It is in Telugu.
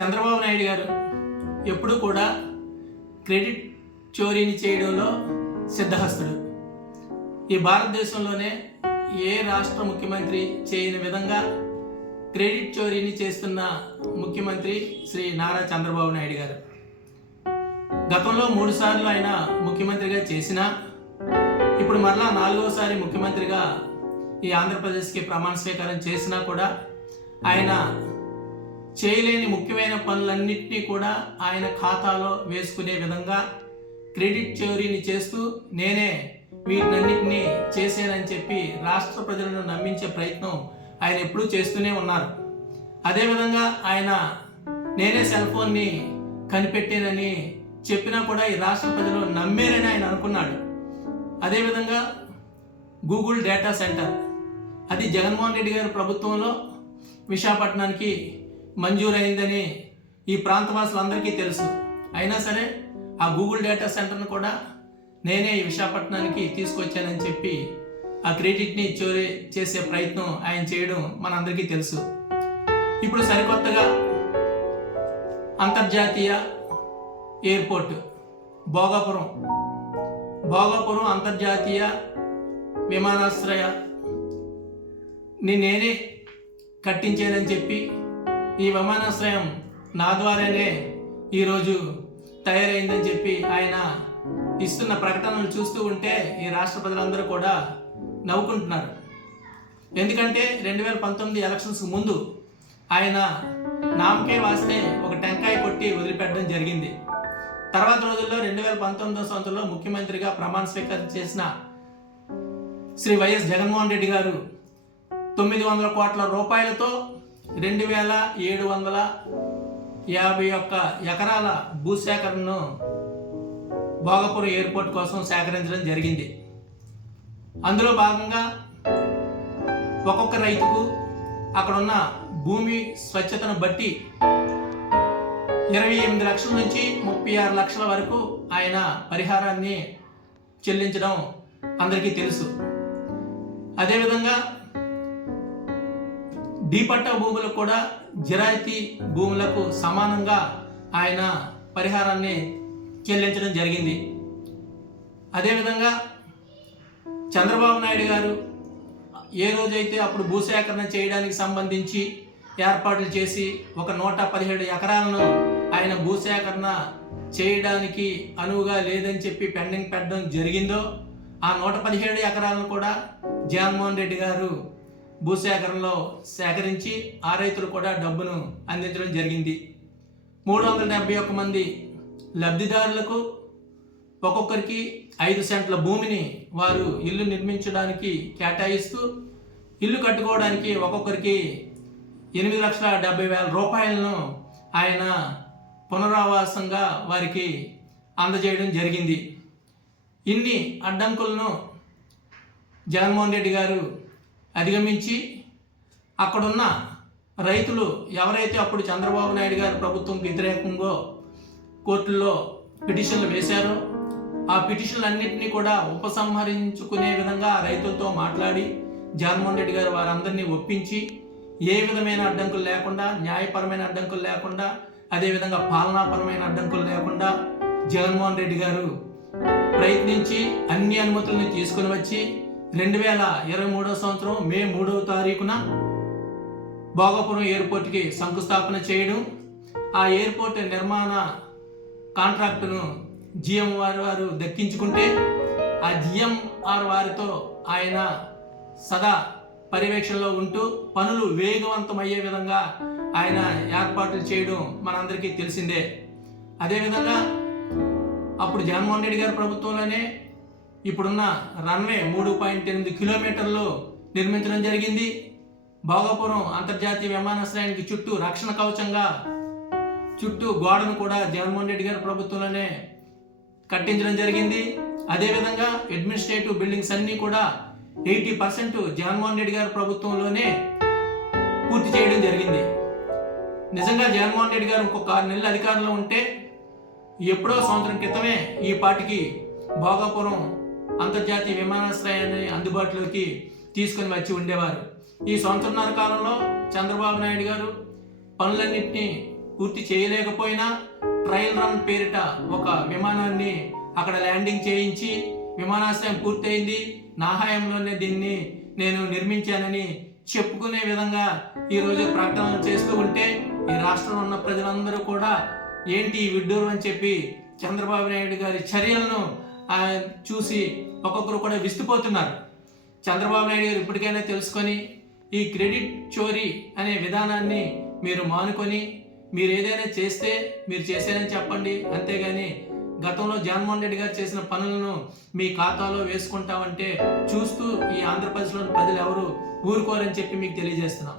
చంద్రబాబు నాయుడు గారు ఎప్పుడు కూడా క్రెడిట్ చోరీని చేయడంలో సిద్ధహస్తుడు. ఈ భారతదేశంలోనే ఏ రాష్ట్ర ముఖ్యమంత్రి చేయని విధంగా క్రెడిట్ చోరీని చేస్తున్న ముఖ్యమంత్రి శ్రీ నారా చంద్రబాబు నాయుడు గారు. గతంలో 3 సార్లు ఆయన ముఖ్యమంత్రిగా చేసినా ఇప్పుడు మరలా 4వసారి ముఖ్యమంత్రిగా ఈ ఆంధ్రప్రదేశ్కి ప్రమాణ స్వీకారం చేసినా కూడా ఆయన చేయలేని ముఖ్యమైన పనులన్నింటినీ కూడా ఆయన ఖాతాలో వేసుకునే విధంగా క్రెడిట్ చోరీని చేస్తూ నేనే వీటినన్నింటినీ చేశానని చెప్పి రాష్ట్ర ప్రజలను నమ్మించే ప్రయత్నం ఆయన ఎప్పుడూ చేస్తూనే ఉన్నారు. అదేవిధంగా ఆయన నేనే సెల్ ఫోన్ని కనిపెట్టానని చెప్పినా కూడా ఈ రాష్ట్ర ప్రజలు నమ్మారని ఆయన అనుకున్నాడు. అదేవిధంగా గూగుల్ డేటా సెంటర్ అది జగన్మోహన్ రెడ్డి గారి ప్రభుత్వంలో విశాఖపట్నానికి మంజూరైందని ఈ ప్రాంతవాసులందరికీ తెలుసు. అయినా సరే ఆ గూగుల్ డేటా సెంటర్ను కూడా నేనే ఈ విశాఖపట్నానికి తీసుకొచ్చానని చెప్పి ఆ క్రెడిట్ని చోరీ చేసే ప్రయత్నం ఆయన చేయడం మనందరికీ తెలుసు. ఇప్పుడు సరికొత్తగా అంతర్జాతీయ ఎయిర్పోర్ట్ భోగాపురం అంతర్జాతీయ విమానాశ్రయాన్ని నేనే కట్టించానని చెప్పి ఈ విమానాశ్రయం నా ద్వారానే ఈరోజు తయారైందని చెప్పి ఆయన ఇస్తున్న ప్రకటనలు చూస్తూ ఉంటే ఈ రాష్ట్ర ప్రజలందరూ కూడా నవ్వుకుంటున్నారు. ఎందుకంటే 2019 ఎలక్షన్స్ ముందు ఆయన నామకే వాస్తే ఒక టెంకాయ కొట్టి వదిలిపెట్టడం జరిగింది. తర్వాత రోజుల్లో 2019 సంవత్సరంలో ముఖ్యమంత్రిగా ప్రమాణ స్వీకారం చేసిన శ్రీ వైఎస్ జగన్మోహన్ రెడ్డి గారు 900 కోట్ల రూపాయలతో 2751 ఎకరాల భూసేకరణను భోగాపురం ఎయిర్పోర్ట్ కోసం సేకరించడం జరిగింది. అందులో భాగంగా ఒక్కొక్క రైతుకు అక్కడున్న భూమి స్వచ్ఛతను బట్టి 28 లక్షల నుంచి 36 లక్షల వరకు ఆయన పరిహారాన్ని చెల్లించడం అందరికీ తెలుసు. అదేవిధంగా డీపట్టా భూములకు కూడా జిరాయితీ భూములకు సమానంగా ఆయన పరిహారాన్ని చెల్లించడం జరిగింది. అదేవిధంగా చంద్రబాబు నాయుడు గారు ఏ రోజైతే అప్పుడు భూసేకరణ చేయడానికి సంబంధించి ఏర్పాట్లు చేసి ఒక 117 ఎకరాలను ఆయన భూసేకరణ చేయడానికి అనువుగా లేదని చెప్పి పెండింగ్ పెట్టడం జరిగిందో ఆ 117 ఎకరాలను కూడా జగన్మోహన్ రెడ్డి గారు భూసేకరణలో సేకరించి ఆ రైతులు కూడా డబ్బును అందించడం జరిగింది. 371 మంది లబ్ధిదారులకు ఒక్కొక్కరికి 5 సెంట్ల భూమిని వారు ఇల్లు నిర్మించడానికి కేటాయిస్తూ ఇల్లు కట్టుకోవడానికి ఒక్కొక్కరికి 8,70,000 రూపాయలను ఆయన పునరావాసంగా వారికి అందజేయడం జరిగింది. ఇన్ని అడ్డంకులను జగన్మోహన్ రెడ్డి గారు అధిగమించి అక్కడున్న రైతులు ఎవరైతే అప్పుడు చంద్రబాబు నాయుడు గారి ప్రభుత్వం వ్యతిరేకంగా కోర్టుల్లో పిటిషన్లు వేశారో ఆ పిటిషన్లన్నింటినీ కూడా ఉపసంహరించుకునే విధంగా ఆ రైతులతో మాట్లాడి జగన్మోహన్ రెడ్డి గారు వారందరినీ ఒప్పించి ఏ విధమైన అడ్డంకులు లేకుండా, న్యాయపరమైన అడ్డంకులు లేకుండా, అదేవిధంగా పాలనాపరమైన అడ్డంకులు లేకుండా జగన్మోహన్ రెడ్డి గారు ప్రయత్నించి అన్ని అనుమతులను తీసుకుని వచ్చి 2023 సంవత్సరం మే 3వ తారీఖున భోగాపురం ఎయిర్పోర్ట్కి శంకుస్థాపన చేయడం, ఆ ఎయిర్పోర్ట్ నిర్మాణ కాంట్రాక్టును జిఎంఆర్ వారు దక్కించుకుంటే ఆ జిఎంఆర్ వారితో ఆయన సదా పర్యవేక్షణలో ఉంటూ పనులు వేగవంతమయ్యే విధంగా ఆయన ఏర్పాట్లు చేయడం మనందరికీ తెలిసిందే. అదేవిధంగా అప్పుడు జగన్మోహన్ రెడ్డి గారి ప్రభుత్వంలోనే ఇప్పుడున్న రన్వే 3.8 కిలోమీటర్లు నిర్మించడం జరిగింది. భోగాపురం అంతర్జాతీయ విమానాశ్రయానికి చుట్టూ రక్షణ కవచంగా చుట్టూ గోడను కూడా జగన్మోహన్ రెడ్డి గారి ప్రభుత్వంలోనే కట్టించడం జరిగింది. అదేవిధంగా అడ్మినిస్ట్రేటివ్ బిల్డింగ్స్ అన్నీ కూడా 80% జగన్మోహన్ రెడ్డి గారి ప్రభుత్వంలోనే పూర్తి చేయడం జరిగింది. నిజంగా జగన్మోహన్ రెడ్డి గారు ఇంకొక 6 నెలలు అధికారంలో ఉంటే ఎప్పుడో సంవత్సరం క్రితమే ఈ పాటికి భోగాపురం అంతర్జాతీయ విమానాశ్రయాన్ని అందుబాటులోకి తీసుకొని వచ్చి ఉండేవారు. ఈ సంవత్సరన్నర కాలంలో చంద్రబాబు నాయుడు గారు పనులన్నింటినీ పూర్తి చేయలేకపోయినా ట్రయల్ రన్ పేరిట ఒక విమానాన్ని అక్కడ ల్యాండింగ్ చేయించి విమానాశ్రయం పూర్తయింది, నా హయాంలోనే దీన్ని నేను నిర్మించానని చెప్పుకునే విధంగా ఈరోజు ప్రకటనలు చేస్తూ ఉంటే ఈ రాష్ట్రంలో ఉన్న ప్రజలందరూ కూడా ఏంటి ఈ విడ్డూరం అని చెప్పి చంద్రబాబు నాయుడు గారి చర్యలను చూసి ఒక్కొక్కరు కూడా విస్తుపోతున్నారు. చంద్రబాబు నాయుడు గారు ఇప్పటికైనా తెలుసుకొని ఈ క్రెడిట్ చోరీ అనే విధానాన్ని మీరు మానుకొని మీరు ఏదైనా చేస్తే మీరు చేసేదని చెప్పండి, అంతేగాని గతంలో జగన్మోహన్ రెడ్డి గారు చేసిన పనులను మీ ఖాతాలో వేసుకుంటామంటే చూస్తూ ఈ ఆంధ్రప్రదేశ్లోని ప్రజలు ఎవరు ఊరుకోరని చెప్పి మీకు తెలియజేస్తున్నాం.